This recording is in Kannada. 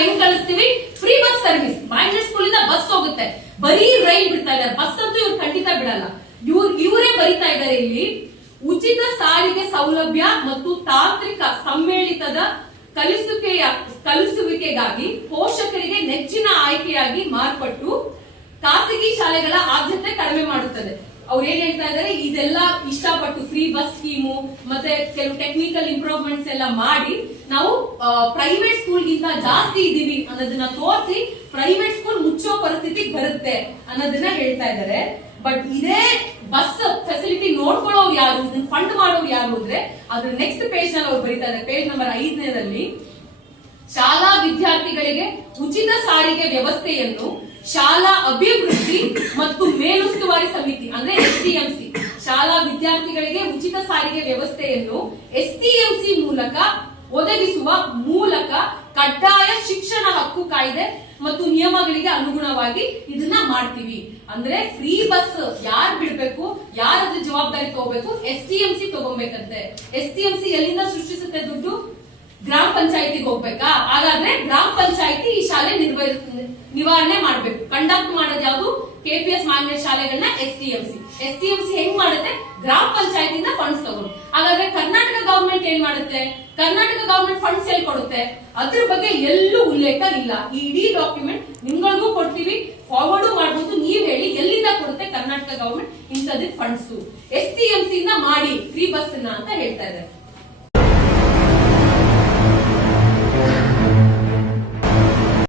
ಹೆಂಗ್ ಕಳಿಸ್ತೀವಿ? Free bus service. Magnet school ಇಂದ ಬಸ್ ಹೋಗುತ್ತೆ, ಬರೀ ರೈಲ್ ಬಿಡ್ತಾ ಇದ್ದಾರೆ. ಬಸ್ ಅಂತೂ ಇವ್ರು ಖಂಡಿತ ಬಿಡಲ್ಲ. ಇವರೇ ಬರೀತಾ ಇದ್ದಾರೆ ಇಲ್ಲಿ, ಉಚಿತ ಸಾರಿಗೆ ಸೌಲಭ್ಯ ಮತ್ತು ತಾಂತ್ರಿಕ ಸಮ್ಮಿಳಿತದ ಕಲಿಸುವಿಕೆಗಾಗಿ ಪೋಷಕರಿಗೆ ನೆಚ್ಚಿನ ಆಯ್ಕೆಯಾಗಿ ಮಾರ್ಪಟ್ಟು ಖಾಸಗಿ ಶಾಲೆಗಳ ಆದ್ಯತೆ ಕಡಿಮೆ ಮಾಡುತ್ತದೆ. ಅವ್ರು ಏನ್ ಹೇಳ್ತಾ ಇದಾರೆ, ಇದೆಲ್ಲ ಇಷ್ಟಪಟ್ಟು ಫ್ರೀ ಬಸ್ ಸ್ಕೀಮು ಮತ್ತೆ ಕೆಲವು ಟೆಕ್ನಿಕಲ್ ಇಂಪ್ರೂವ್ಮೆಂಟ್ಸ್ ಎಲ್ಲ ಮಾಡಿ ನಾವು ಪ್ರೈವೇಟ್ ಸ್ಕೂಲ್ ಗಿಂತ ಜಾಸ್ತಿ ಇದೀವಿ ಅನ್ನೋದನ್ನ ತೋರಿಸಿ ಪ್ರೈವೇಟ್ ಸ್ಕೂಲ್ ಮುಚ್ಚೋ ಪರಿಸ್ಥಿತಿಗೆ ಬರುತ್ತೆ ಅನ್ನೋದನ್ನ ಹೇಳ್ತಾ ಇದಾರೆ. ಬಟ್ ಇದೇ ಬಸ್ ಫೆಸಿಲಿಟಿ ನೋಡ್ಕೊಳ್ಳೋರು ಯಾರು, ಇದನ್ನ ಫಂಡ್ ಮಾಡೋರು ಯಾರು ಅಂದ್ರೆ ಅದ್ರ ನೆಕ್ಸ್ಟ್ ಪೇಜ್ ನಲ್ಲಿ ಅವ್ರು ಬರೀತಾ ಇದ್ದಾರೆ. ಪೇಜ್ ನಂಬರ್ 5ನೇದಲ್ಲಿ ಶಾಲಾ ವಿದ್ಯಾರ್ಥಿಗಳಿಗೆ ಉಚಿತ ಸಾರಿಗೆ ವ್ಯವಸ್ಥೆಯನ್ನು ಶಾಲಾ ಅಭಿವೃದ್ಧಿ ಮತ್ತು ಮೇಲುಸ್ತುವಾರಿ ಸಮಿತಿ ಅಂದ್ರೆ STMC, ಶಾಲಾ ವಿದ್ಯಾರ್ಥಿಗಳಿಗೆ ಉಚಿತ ಸಾರಿಗೆ ವ್ಯವಸ್ಥೆಯನ್ನು STMC ಮೂಲಕ ಒದಗಿಸುವ ಮೂಲಕ ಕಡ್ಡಾಯ ಶಿಕ್ಷಣ ಹಕ್ಕು ಕಾಯ್ದೆ ಮತ್ತು ನಿಯಮಗಳಿಗೆ ಅನುಗುಣವಾಗಿ ಇದನ್ನ ಮಾಡ್ತೀವಿ. ಅಂದ್ರೆ ಫ್ರೀ ಬಸ್ ಯಾರು ಬಿಡ್ಬೇಕು, ಯಾರಾದ್ರೂ ಜವಾಬ್ದಾರಿ ತಗೋಬೇಕು, STMC ತಗೋಬೇಕಂತೆ. STMC ಎಲ್ಲಿಂದ ಸೃಷ್ಟಿಸುತ್ತೆ ದುಡ್ಡು? ಗ್ರಾಮ ಪಂಚಾಯತಿಗೆ ಹೋಗ್ಬೇಕಾ? ಹಾಗಾದ್ರೆ ಗ್ರಾಮ ಪಂಚಾಯತಿ ಈ ಶಾಲೆ ನಿವಾರಣೆ ಮಾಡ್ಬೇಕು. ಕಂಡಕ್ಟ್ ಮಾಡೋದು ಯಾವುದು? KPS ಮ್ಯಾಗ್ನೆಟ್ ಶಾಲೆಗಳನ್ನ STMC ಹೆಂಗ್ ಮಾಡುತ್ತೆ? ಗ್ರಾಮ ಪಂಚಾಯತಿಯಿಂದ ಫಂಡ್ಸ್ ತಗೊಂಡು. ಹಾಗಾದ್ರೆ ಕರ್ನಾಟಕ ಗವರ್ಮೆಂಟ್ ಏನ್ ಮಾಡುತ್ತೆ? ಕರ್ನಾಟಕ ಗವರ್ಮೆಂಟ್ ಫಂಡ್ಸ್ ಎಲ್ಲಿ ಕೊಡುತ್ತೆ? ಅದ್ರ ಬಗ್ಗೆ ಎಲ್ಲೂ ಉಲ್ಲೇಖ ಇಲ್ಲ. ಈ ಇಡೀ ಡಾಕ್ಯುಮೆಂಟ್ ನಿಮ್ಗಳಿಗೂ ಕೊಡ್ತೀವಿ, ಫಾರ್ವರ್ಡ್ ಮಾಡಬಹುದು. ನೀವ್ ಹೇಳಿ ಎಲ್ಲಿಂದ ಕೊಡುತ್ತೆ ಕರ್ನಾಟಕ ಗವರ್ಮೆಂಟ್ ಇಂಥದಕ್ಕೆ ಫಂಡ್ಸ್? STMC ಇಂದ ಮಾಡಿ ಫ್ರೀ ಬಸ್ ಅಂತ ಹೇಳ್ತಾ ಇದ್ದಾರೆ.